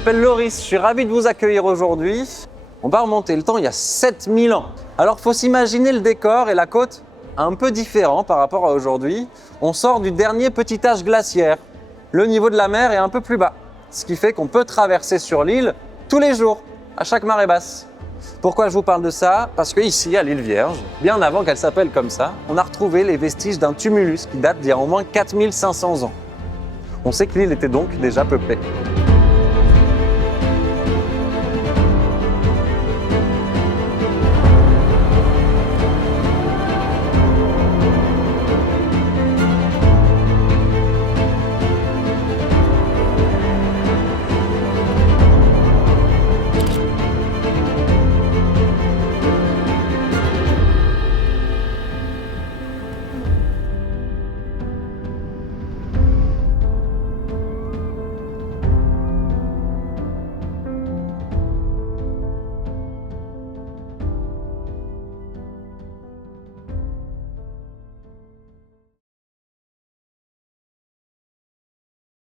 m'appelle Loris, je suis ravi de vous accueillir aujourd'hui. On va remonter le temps il y a 7000 ans. Alors il faut s'imaginer le décor et la côte un peu différent par rapport à aujourd'hui. On sort du dernier petit âge glaciaire. Le niveau de la mer est un peu plus bas, ce qui fait qu'on peut traverser sur l'île tous les jours, à chaque marée basse. Pourquoi je vous parle de ça? Parce qu'ici, à l'île Vierge, bien avant qu'elle s'appelle comme ça, on a retrouvé les vestiges d'un tumulus qui date d'il y a au moins 4500 ans. On sait que l'île était donc déjà peuplée.